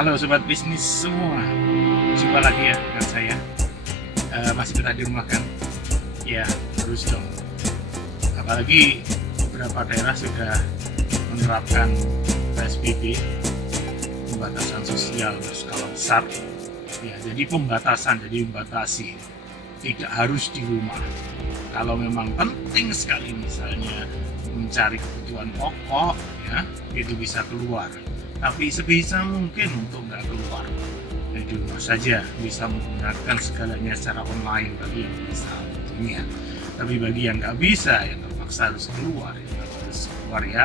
Halo sobat bisnis semua, jumpa lagi ya dengan saya. Masih betah di rumah kan? Ya harus dong. Apalagi beberapa daerah sudah menerapkan PSBB, pembatasan sosial berskala besar. Ya, jadi membatasi, tidak harus di rumah. Kalau memang penting sekali misalnya mencari kebutuhan pokok, ya itu bisa keluar. Tapi sebisa mungkin untuk nggak keluar, ya di rumah saja, bisa menggunakan segalanya secara online bagi yang bisa tentunya. Tapi bagi yang nggak bisa, yang terpaksa harus keluar, ya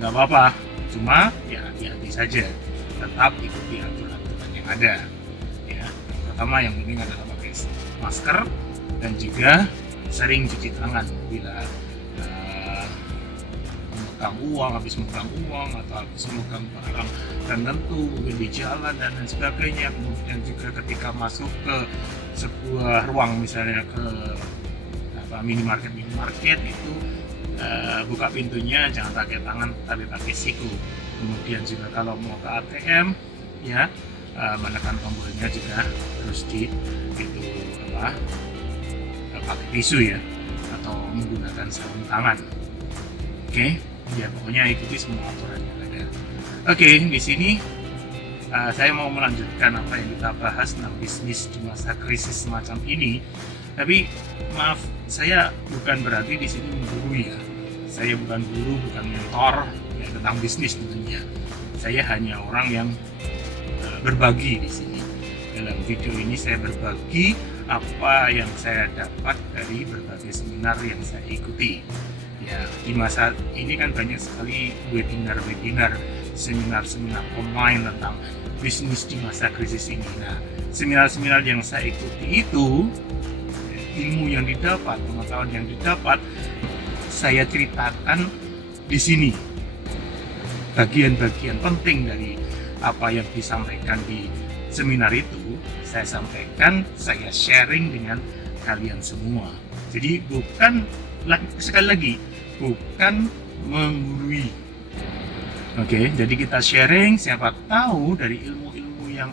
nggak apa-apa. Cuma ya hati-hati saja, tetap ikuti aturan-aturan yang ada. Ya, pertama yang penting adalah pakai masker dan juga sering cuci tangan bila habis memegang uang atau habis memegang barang tertentu mungkin di jalan dan lain sebagainya. Kemudian juga ketika masuk ke sebuah ruang, misalnya ke minimarket itu buka pintunya jangan pakai tangan tapi pakai siku. Kemudian juga kalau mau ke ATM ya menekan tombolnya juga harus pakai tisu ya, atau menggunakan sarung tangan. Oke. Ya pokoknya ikuti semua aturan yang ada. Oke, di sini saya mau melanjutkan apa yang kita bahas tentang bisnis di masa krisis semacam ini. Tapi maaf, saya bukan berarti di sini menggurui ya. Saya bukan guru, bukan mentor ya, tentang bisnis tentunya. Saya hanya orang yang berbagi di sini. Dalam video ini saya berbagi apa yang saya dapat dari berbagai seminar yang saya ikuti. Ya, di masa ini kan banyak sekali webinar, seminar online tentang bisnis di masa krisis ini. Nah, seminar-seminar yang saya ikuti itu, ilmu yang didapat, pengetahuan yang didapat, saya ceritakan di sini. Bagian-bagian penting dari apa yang disampaikan di seminar itu, saya sampaikan, saya sharing dengan kalian semua. Jadi sekali lagi, bukan menggurui. Oke, jadi kita sharing, siapa tahu dari ilmu-ilmu yang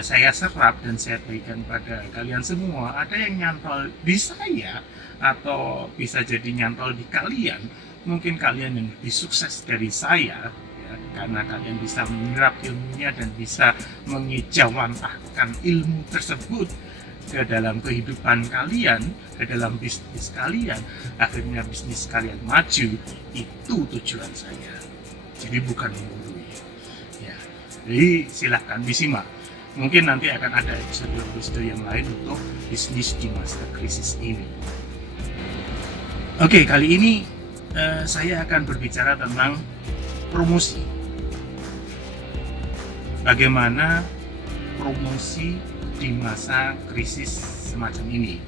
saya serap dan saya berikan pada kalian semua, ada yang nyantol di saya atau bisa jadi nyantol di kalian. Mungkin kalian yang lebih sukses dari saya ya, karena kalian bisa menyerap ilmunya dan bisa mengejawantahkan ilmu tersebut ke dalam kehidupan kalian, ke dalam bisnis kalian, akhirnya bisnis kalian maju. Itu tujuan saya. Jadi bukan menggurui. Ya, jadi silahkan disimak. Mungkin nanti akan ada episode yang lain untuk bisnis di masa krisis ini. Oke, kali ini saya akan berbicara tentang promosi. Bagaimana promosi di masa krisis semacam ini,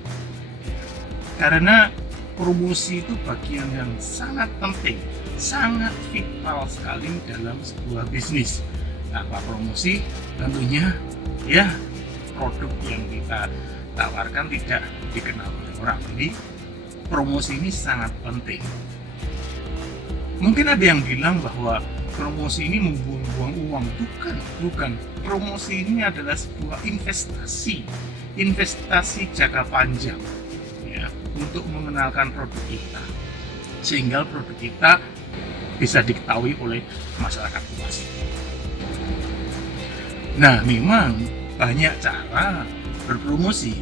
karena promosi itu bagian yang sangat penting, sangat vital sekali dalam sebuah bisnis. Tanpa promosi tentunya ya produk yang kita tawarkan tidak dikenal oleh orang. Jadi promosi ini sangat penting. Mungkin ada yang bilang bahwa promosi ini membuang-buang uang. Bukan. Promosi ini adalah sebuah investasi jangka panjang ya, untuk mengenalkan produk kita, sehingga produk kita bisa diketahui oleh masyarakat luas. Nah, memang banyak cara berpromosi.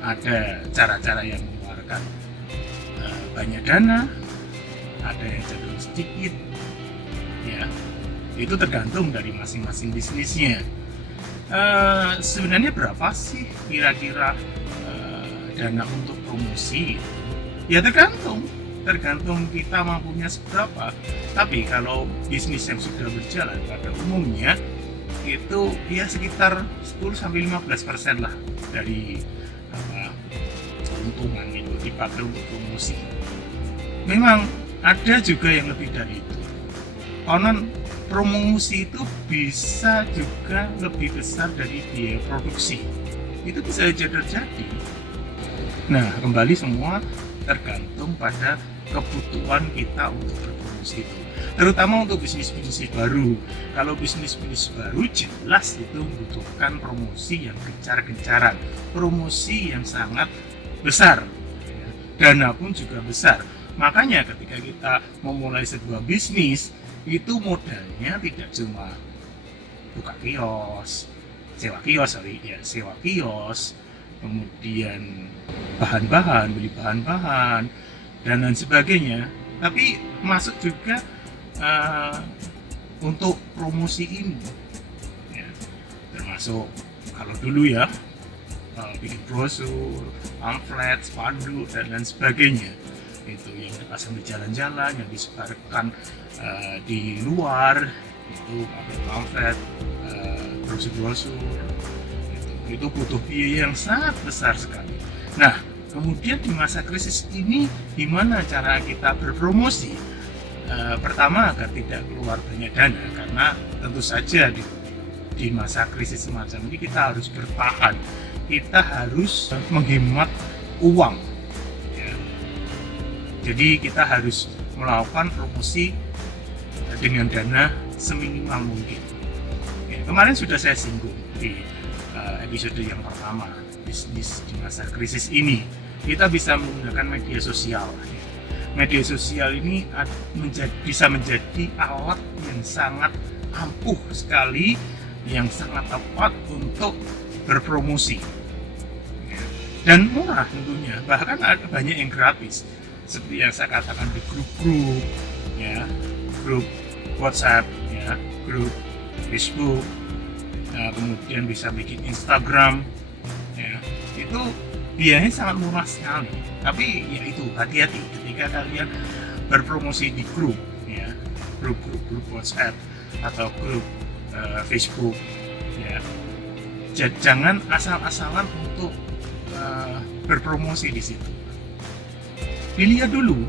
Ada cara-cara yang mengeluarkan banyak dana, ada yang cenderung sedikit ya, itu tergantung dari masing-masing bisnisnya. Sebenarnya berapa sih kira-kira dana untuk promosi? Ya tergantung kita mampunya seberapa. Tapi kalau bisnis yang sudah berjalan pada umumnya itu ya sekitar 10-15% lah dari keuntungan itu dipakai untuk promosi. Memang ada juga yang lebih dari itu. Konon promosi itu bisa juga lebih besar dari biaya produksi. Itu bisa saja terjadi. Nah, kembali semua tergantung pada kebutuhan kita untuk berpromosi itu. terutama untuk bisnis-bisnis baru. Kalau bisnis-bisnis baru jelas itu membutuhkan promosi yang gencar-gencaran, promosi yang sangat besar, ya. Dana pun juga besar. Makanya ketika kita memulai sebuah bisnis, itu modalnya tidak cuma buka kios, sewa kios, kemudian beli bahan-bahan dan lain sebagainya, tapi masuk juga untuk promosi ini, ya. Termasuk kalau dulu ya bikin brosur, pamflet, spanduk dan lain sebagainya, itu yang dipasang di jalan-jalan, yang disebarkan di luar, itu pakai pamflet, brosur-brosur, itu butuh biaya yang sangat besar sekali. Nah, kemudian di masa krisis ini gimana cara kita berpromosi? Pertama, agar tidak keluar banyak dana, karena tentu saja di masa krisis semacam ini kita harus bertahan, kita harus menghemat uang, ya. Jadi kita harus melakukan promosi dengan dana seminimal mungkin, ya. Kemarin sudah saya singgung di episode yang pertama, bisnis di masa krisis ini kita bisa menggunakan media sosial. Media sosial ini bisa menjadi alat yang sangat ampuh sekali, yang sangat tepat untuk berpromosi, dan murah tentunya. Bahkan ada banyak yang gratis, seperti yang saya katakan di grup-grup, ya, grup WhatsApp, ya, grup Facebook. Kemudian bisa bikin Instagram, ya, itu biayanya sangat murah sekali. Tapi ya itu, hati-hati ketika kalian berpromosi di grup, ya, grup WhatsApp atau grup Facebook, ya. Jangan asal-asalan untuk berpromosi di situ. Dilihat dulu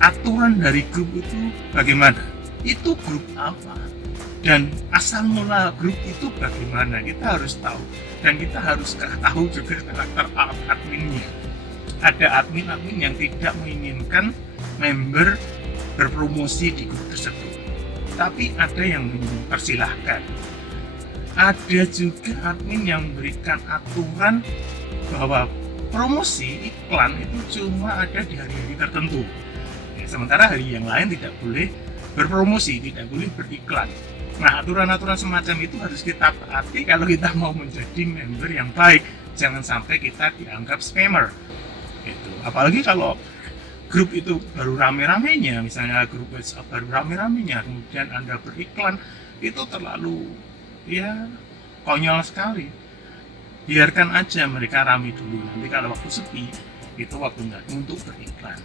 aturan dari grup itu bagaimana, itu grup apa, dan asal mula grup itu bagaimana, kita harus tahu. Dan kita harus tahu juga karakter adminnya. Ada admin-admin yang tidak menginginkan member berpromosi di grup tersebut, tapi ada yang mempersilahkan. Ada juga admin yang memberikan aturan bahwa promosi iklan itu cuma ada di hari-hari tertentu, ya, sementara hari yang lain tidak boleh berpromosi, tidak boleh beriklan. Nah, aturan-aturan semacam itu harus kita taati kalau kita mau menjadi member yang baik. Jangan sampai kita dianggap spammer. Itu. Apalagi kalau grup itu baru rame-ramenya, misalnya grup WhatsApp baru rame-ramenya, kemudian Anda beriklan, itu terlalu, ya, konyol sekali. Biarkan aja mereka rame dulu. Nanti kalau waktu sepi, itu waktunya untuk beriklan.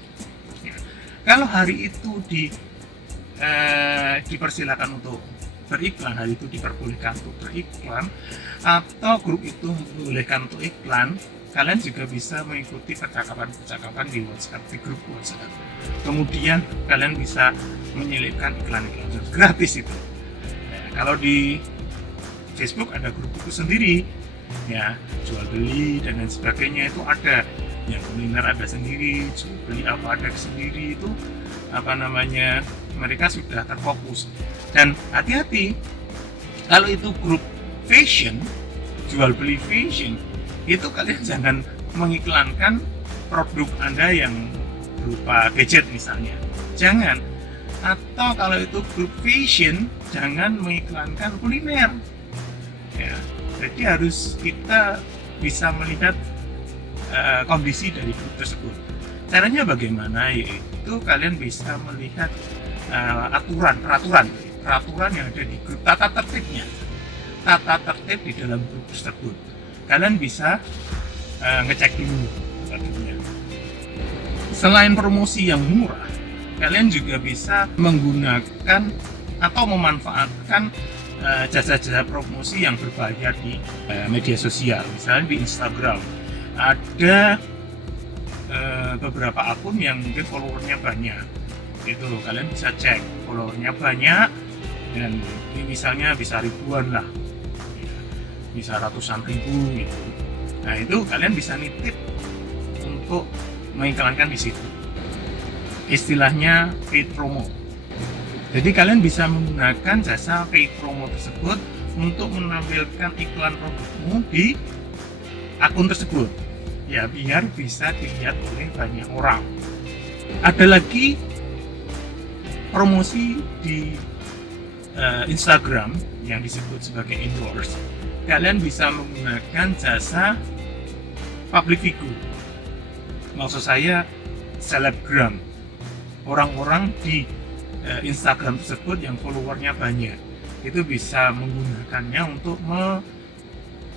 Ya. Kalau hari itu dipersilakan untuk beriklan, hari itu diperbolehkan untuk beriklan, atau grup itu membolehkan untuk iklan, kalian juga bisa mengikuti percakapan-percakapan di WhatsApp, di grup WhatsApp. Kemudian kalian bisa menyelipkan iklan-iklan gratis itu. Nah, kalau di Facebook ada grup itu sendiri, ya, jual beli dan lain sebagainya itu ada, yang kuliner ada sendiri, jual beli apa ada sendiri, itu mereka sudah terfokus. Dan hati-hati, kalau itu grup fashion, jual beli fashion, itu kalian jangan mengiklankan produk Anda yang berupa gadget misalnya, jangan. Atau kalau itu grup fashion, jangan mengiklankan kuliner, ya. Jadi harus kita bisa melihat kondisi dari grup tersebut. Caranya bagaimana? Yaitu kalian bisa melihat peraturan yang ada di grup, tata tertib di dalam grup tersebut. Kalian bisa ngecek dulu tentunya. Selain promosi yang murah, kalian juga bisa menggunakan atau memanfaatkan jasa-jasa promosi yang berbayar di media sosial. Misalnya di Instagram ada beberapa akun yang mungkin followernya banyak, itu kalian bisa cek followernya banyak, dan ini misalnya bisa ribuan lah, bisa ratusan ribu gitu. Nah, itu kalian bisa nitip untuk mengiklankan di situ. istilahnya paid promo. Jadi kalian bisa menggunakan jasa paid promo tersebut untuk menampilkan iklan produkmu di akun tersebut, ya biar bisa dilihat oleh banyak orang. Ada lagi promosi di Instagram yang disebut sebagai endorse. Kalian bisa menggunakan jasa public figure, maksud saya selebgram, orang-orang di Instagram tersebut yang followernya banyak, itu bisa menggunakannya untuk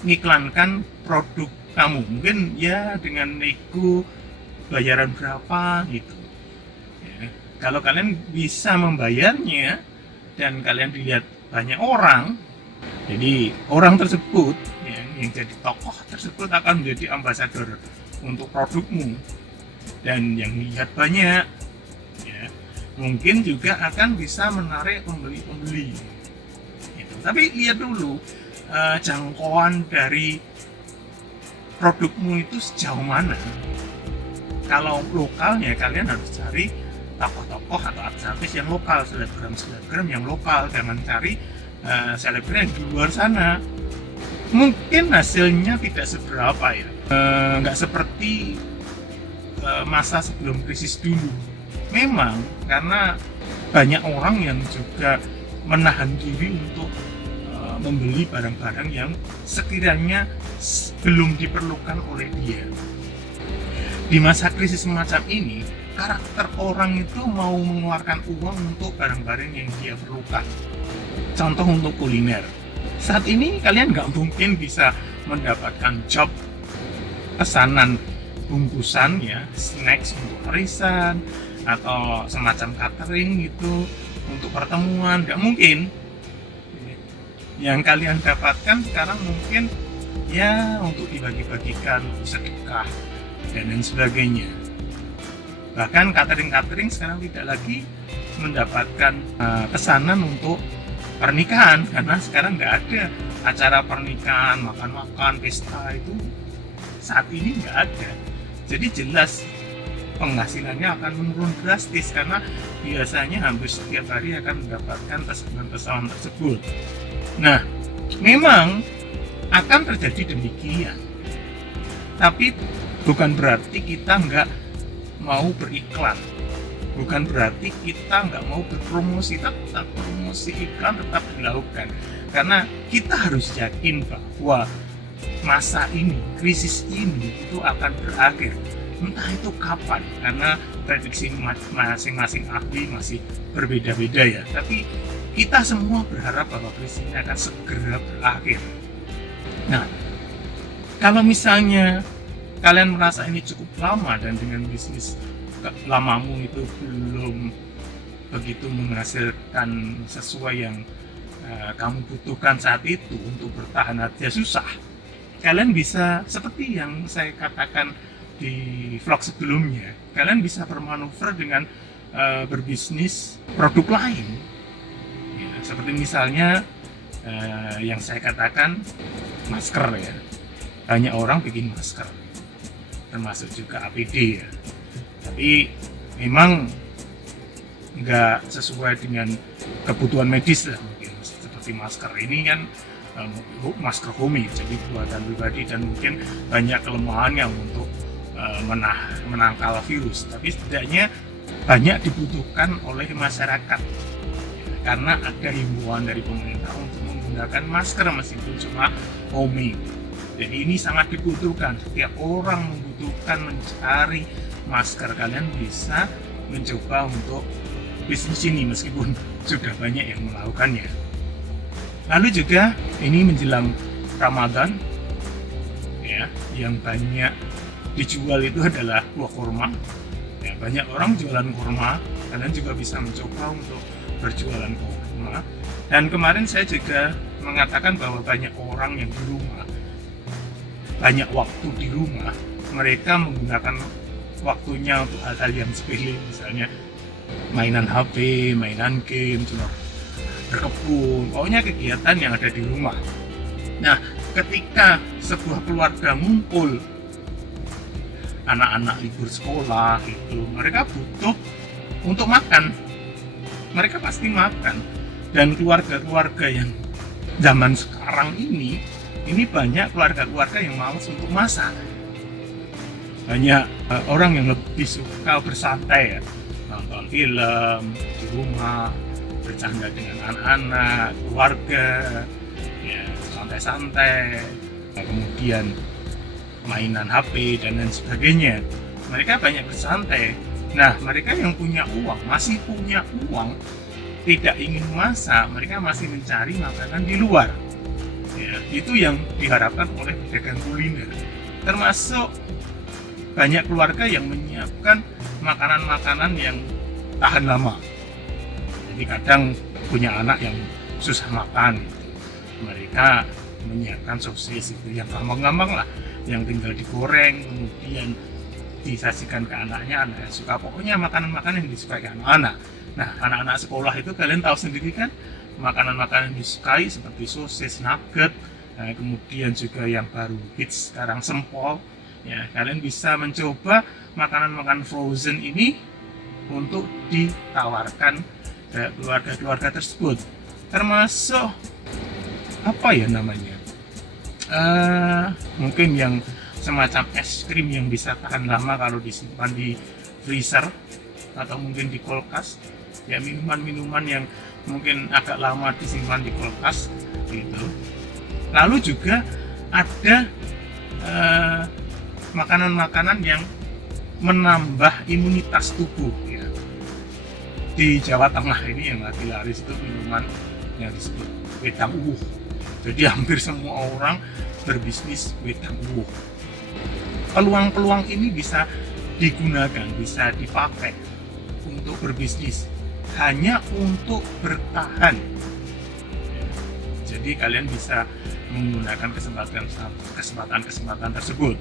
mengiklankan produk kamu, mungkin ya dengan nego bayaran berapa gitu ya. Kalau kalian bisa membayarnya dan kalian dilihat banyak orang, jadi orang tersebut ya, yang jadi tokoh tersebut akan menjadi ambasador untuk produkmu, dan yang lihat banyak ya, mungkin juga akan bisa menarik pembeli-pembeli gitu. Tapi lihat dulu jangkauan dari produkmu itu sejauh mana. Kalau lokalnya, kalian harus cari tokoh-tokoh atau artis yang lokal, selebgram yang lokal, jangan cari selebgram yang di luar sana. Mungkin hasilnya tidak seberapa ya, nggak seperti masa sebelum krisis dulu. Memang karena banyak orang yang juga menahan diri untuk membeli barang-barang yang sekiranya belum diperlukan oleh dia. Di masa krisis semacam ini, karakter orang itu mau mengeluarkan uang untuk barang-barang yang dia perlukan. Contoh untuk kuliner. Saat ini kalian nggak mungkin bisa mendapatkan job pesanan bungkusan ya, snacks untuk arisan atau semacam catering gitu untuk pertemuan, nggak mungkin. Yang kalian dapatkan sekarang mungkin ya untuk dibagi-bagikan, sedekah dan lain sebagainya. Bahkan catering sekarang tidak lagi mendapatkan pesanan untuk pernikahan, karena sekarang nggak ada acara pernikahan, makan-makan, pesta itu saat ini nggak ada. Jadi jelas penghasilannya akan menurun drastis, karena biasanya hampir setiap hari akan mendapatkan pesanan-pesanan tersebut. Nah, memang akan terjadi demikian, tapi bukan berarti kita nggak mau beriklan, bukan berarti kita nggak mau berpromosi. Tetap promosi, iklan tetap dilakukan, karena kita harus yakin bahwa masa ini, krisis ini itu akan berakhir. Entah itu kapan, karena prediksi masing-masing ahli masih berbeda-beda ya, tapi kita semua berharap bahwa krisis ini akan segera berakhir. Nah, kalau misalnya kalian merasa ini cukup lama dan dengan bisnis lamamu itu belum begitu menghasilkan sesuai yang kamu butuhkan saat itu, untuk bertahan aja susah, kalian bisa seperti yang saya katakan di vlog sebelumnya, kalian bisa bermanuver dengan berbisnis produk lain ya, seperti misalnya yang saya katakan masker ya. Banyak orang bikin masker, termasuk juga APD ya, tapi memang nggak sesuai dengan kebutuhan medis lah. Mungkin seperti masker ini kan masker homemade, jadi buatan pribadi, dan mungkin banyak kelemahannya untuk menangkal virus, tapi setidaknya banyak dibutuhkan oleh masyarakat karena ada himbauan dari pemerintah untuk menggunakan masker meskipun cuma homemade. Jadi ini sangat dibutuhkan, setiap orang membutuhkan mencari masker. Kalian bisa mencoba untuk bisnis ini meskipun sudah banyak yang melakukannya. Lalu juga ini menjelang Ramadan ya, yang banyak dijual itu adalah buah kurma ya. Banyak orang jualan kurma, kalian juga bisa mencoba untuk berjualan kurma. Dan kemarin saya juga mengatakan bahwa banyak orang yang di rumah, banyak waktu di rumah, mereka menggunakan waktunya untuk hal-hal yang sepele, misalnya mainan HP, mainan game, cuma berkebun, pokoknya kegiatan yang ada di rumah. Nah, ketika sebuah keluarga ngumpul, anak-anak libur sekolah itu, mereka butuh untuk makan. Mereka pasti makan. Dan keluarga-keluarga yang zaman sekarang ini banyak keluarga-keluarga yang malas untuk masak. Banyak orang yang lebih suka bersantai ya, nonton film di rumah, bercanda dengan anak-anak, keluarga, ya santai-santai, kemudian mainan HP dan lain sebagainya. Mereka banyak bersantai. Nah, mereka yang punya uang, masih punya uang, tidak ingin masak, mereka masih mencari makanan di luar. Ya, itu yang diharapkan oleh pedagang kuliner. Termasuk banyak keluarga yang menyiapkan makanan-makanan yang tahan lama. Jadi kadang punya anak yang susah makan, mereka menyiapkan sosis itu yang gampang-gampang lah, yang tinggal digoreng kemudian disajikan ke anaknya. Anak suka, pokoknya makanan-makanan yang disukai anak-anak. Nah, anak-anak sekolah itu kalian tahu sendiri kan, makanan-makanan yang disukai seperti sosis, nugget, kemudian juga yang baru hits sekarang sempol. Ya, kalian bisa mencoba makanan-makanan frozen ini untuk ditawarkan ke keluarga-keluarga tersebut. Termasuk apa ya namanya? Mungkin yang semacam es krim yang bisa tahan lama kalau disimpan di freezer atau mungkin di kulkas. Ya, minuman-minuman yang mungkin agak lama disimpan di kulkas gitu. Lalu juga ada makanan-makanan yang menambah imunitas tubuh ya. Di Jawa Tengah ini yang lagi laris itu minuman yang disebut wedang uwuh. Jadi hampir semua orang berbisnis wedang uwuh. Peluang-peluang ini bisa digunakan, bisa dipakai untuk berbisnis, hanya untuk bertahan. Jadi kalian bisa menggunakan kesempatan tersebut.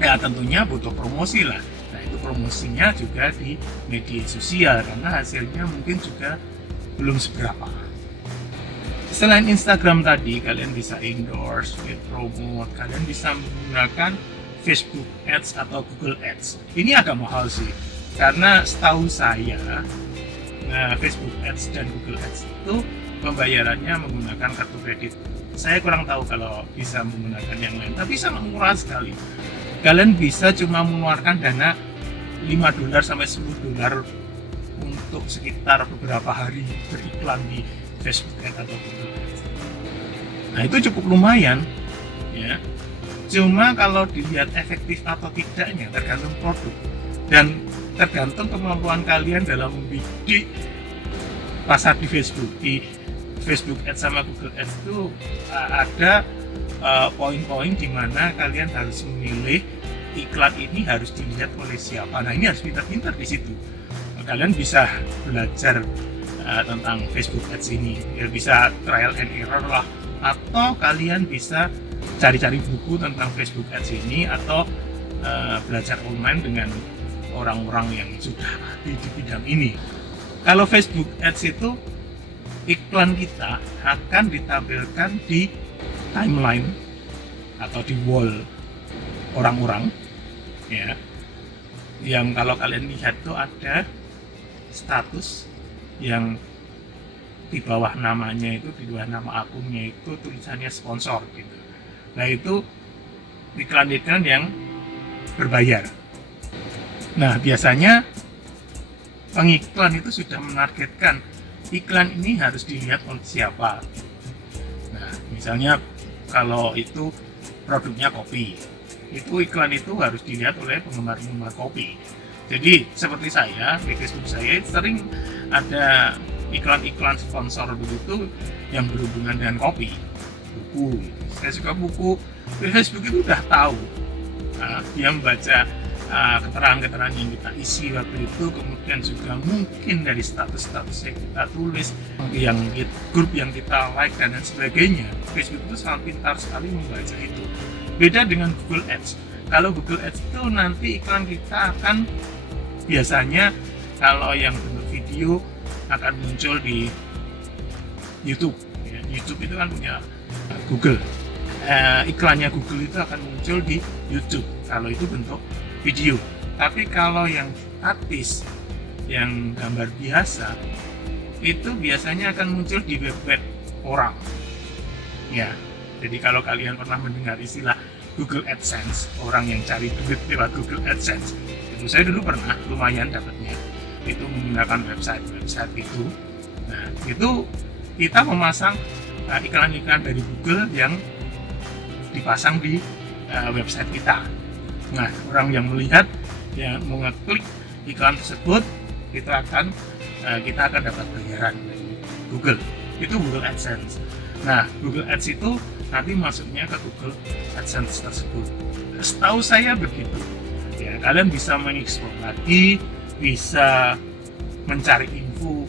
Ya tentunya butuh promosi lah. Nah, itu promosinya juga di media sosial karena hasilnya mungkin juga belum seberapa. Selain Instagram tadi, kalian bisa endorse, promote, kalian bisa menggunakan Facebook Ads atau Google Ads. Ini agak mahal sih, karena setahu saya Facebook Ads dan Google Ads itu pembayarannya menggunakan kartu kredit. Saya kurang tahu kalau bisa menggunakan yang lain, tapi sangat murah sekali. Kalian bisa cuma mengeluarkan dana $5 sampai $10 untuk sekitar beberapa hari beriklan di Facebook Ads atau Google Ads. Nah, itu cukup lumayan ya. Cuma kalau dilihat efektif atau tidaknya tergantung produk dan tergantung kemampuan kalian dalam membidik pasar di Facebook. Di Facebook Ads sama Google Ads itu ada poin-poin di mana kalian harus memilih iklan ini harus dilihat oleh siapa. Nah, ini harus pintar-pintar di situ. Kalian bisa belajar tentang Facebook Ads ini, ya bisa trial and error lah, atau kalian bisa cari-cari buku tentang Facebook Ads ini, atau belajar online dengan orang-orang yang sudah ahli di bidang ini. Kalau Facebook Ads itu iklan kita akan ditampilkan di timeline atau di wall orang-orang ya, yang kalau kalian lihat tuh ada status yang di bawah namanya itu, di bawah nama akunnya itu tulisannya sponsor gitu. Nah, itu iklan-iklan yang berbayar. Nah, biasanya pengiklan itu sudah menargetkan iklan ini harus dilihat oleh siapa. Nah, misalnya kalau itu produknya kopi, itu iklan itu harus dilihat oleh penggemar-penggemar kopi. Jadi seperti saya, di Facebook saya sering ada iklan-iklan sponsor begitu yang berhubungan dengan kopi, buku. Saya suka buku, di Facebook itu udah tahu. Dia membaca keterangan-keterangan yang kita isi waktu itu, kemudian juga mungkin dari status-status yang kita tulis, yang grup yang kita like dan lain sebagainya. Facebook itu sangat pintar sekali membaca itu. Beda dengan Google Ads. Kalau Google Ads itu nanti iklan kita akan biasanya kalau yang bentuk video akan muncul di YouTube. Ya, YouTube itu kan punya Google. Iklannya Google itu akan muncul di YouTube kalau itu bentuk video. Tapi kalau yang statis yang gambar biasa itu biasanya akan muncul di web orang. Ya, jadi kalau kalian pernah mendengar istilah Google AdSense, orang yang cari duit lewat Google AdSense, itu saya dulu pernah lumayan dapatnya, itu menggunakan website itu. Nah, itu kita memasang iklan-iklan dari Google yang dipasang di website kita. Nah, orang yang melihat, yang mau ngeklik iklan tersebut, kita akan dapat bayaran dari Google. Itu Google AdSense. Nah, Google Ads itu nanti masuknya ke Google AdSense tersebut. Setahu saya begitu. Ya, kalian bisa mengeksplor lagi, bisa mencari info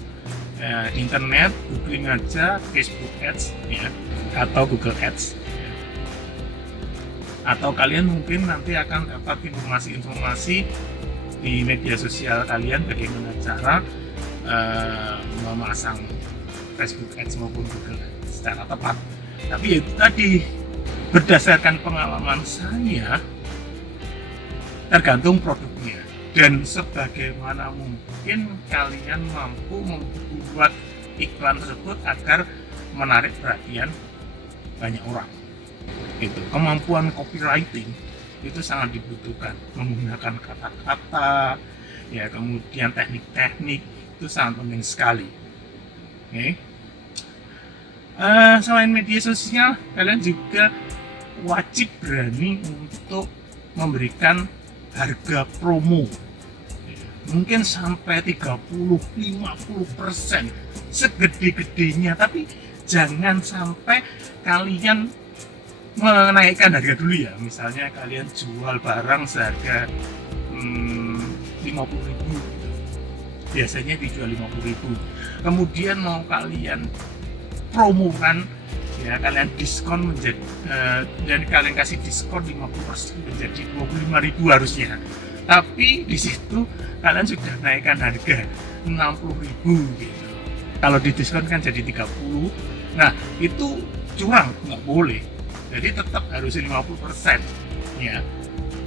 di internet, googling aja Facebook Ads, ya, atau Google Ads. Atau kalian mungkin nanti akan dapat informasi-informasi di media sosial kalian bagaimana cara memasang Facebook Ads maupun Google Ads secara tepat. Tapi itu tadi, berdasarkan pengalaman saya, tergantung produknya dan sebagaimana mungkin kalian mampu membuat iklan tersebut agar menarik perhatian banyak orang. Itu kemampuan copywriting itu sangat dibutuhkan, menggunakan kata-kata, ya, kemudian teknik-teknik itu sangat penting sekali. Oke. Selain media sosial, kalian juga wajib berani untuk memberikan harga promo, mungkin sampai 30-50% segede-gedenya, tapi jangan sampai kalian menaikkan harga dulu ya. Misalnya kalian jual barang seharga 50.000, biasanya dijual 50.000, kemudian mau kalian promokan, ya, kalian diskon menjadi dan kalian kasih diskon 50% menjadi 25.000 harusnya, tapi di situ kalian sudah naikkan harga 60.000 gitu. Kalau didiskon kan jadi 30. Nah, itu curang, nggak boleh. Jadi tetap harus 50%, ya.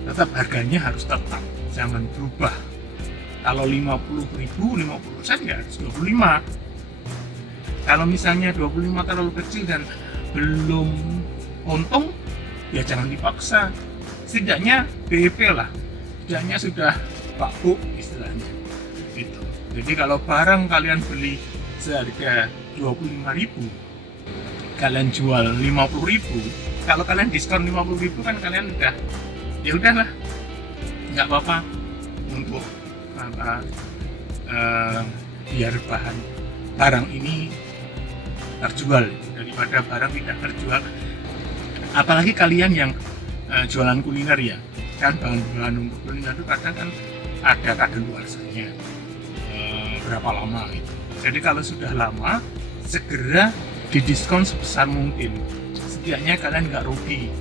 Tetap harganya harus tetap, jangan berubah. Kalau 50.000, 50% ya harus 25. Kalau misalnya 25 terlalu kecil dan belum untung, ya jangan dipaksa. Setidaknya BEP lah, setidaknya sudah baku istilahnya. Gitu. Jadi kalau barang kalian beli seharga 25.000, kalian jual 50.000, kalau kalian diskon 50.000 kan kalian udah, ya udahlah, nggak apa-apa untuk biar barang ini terjual daripada barang tidak terjual. Apalagi kalian yang jualan kuliner, ya kan, bahan-bahan untuk kuliner itu kadang kan ada kadaluarsanya berapa lama gitu. Jadi kalau sudah lama, segera didiskon sebesar mungkin, setidaknya kalian nggak rugi,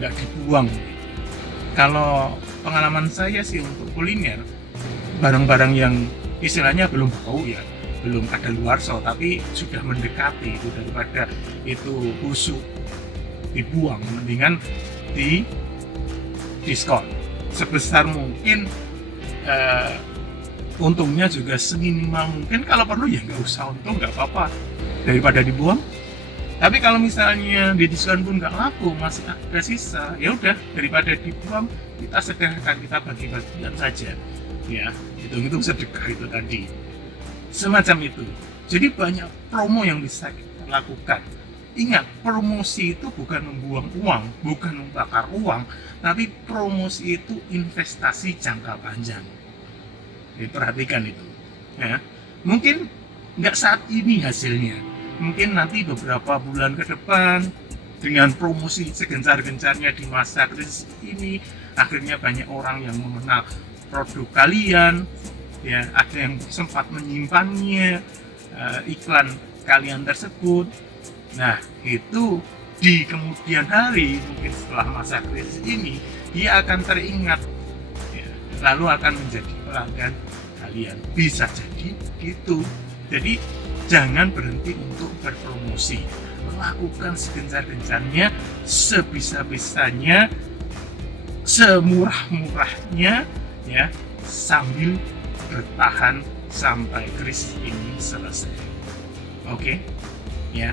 nggak dibuang gitu. Kalau pengalaman saya sih untuk kuliner, barang-barang yang istilahnya belum bau, ya belum kadaluarsa tapi sudah mendekati, itu daripada itu busuk dibuang, mendingan di diskon sebesar mungkin, untungnya juga seminimal mungkin. Kalau perlu ya nggak usah untung, nggak apa-apa, daripada dibuang. Tapi kalau misalnya di diskon pun nggak laku, masih ada sisa, ya udah, daripada dibuang, kita sedekahkan, kita bagi-bagian saja, ya, hitung-hitung sedekah itu tadi. Semacam itu. Jadi banyak promo yang bisa kita lakukan. Ingat, promosi itu bukan membuang uang, bukan membakar uang, tapi promosi itu investasi jangka panjang. Diperhatikan itu, ya. Mungkin nggak saat ini hasilnya, mungkin nanti beberapa bulan ke depan dengan promosi segencar-gencarnya di masa krisis ini, akhirnya banyak orang yang mengenal produk kalian, ya, ada yang sempat menyimpannya, iklan kalian tersebut. Nah, itu di kemudian hari, mungkin setelah masa krisis ini, dia akan teringat, ya, lalu akan menjadi pelanggan kalian. Bisa jadi gitu. Jadi jangan berhenti untuk berpromosi, lakukan segencar-gencarnya, sebisa-bisanya, semurah-murahnya, ya, sambil bertahan sampai kris ini selesai. Oke, ya.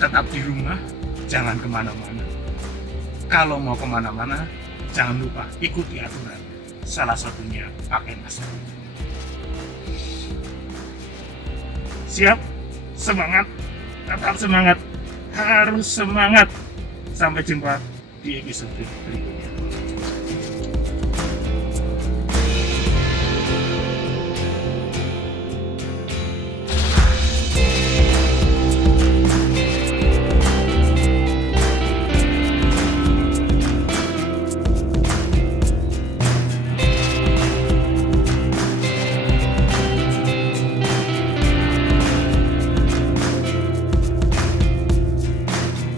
Tetap di rumah, jangan kemana-mana. Kalau mau kemana-mana, jangan lupa ikuti aturan. Salah satunya pakai masker. Siap? Semangat, tetap semangat, harus semangat. Sampai jumpa di episode berikutnya.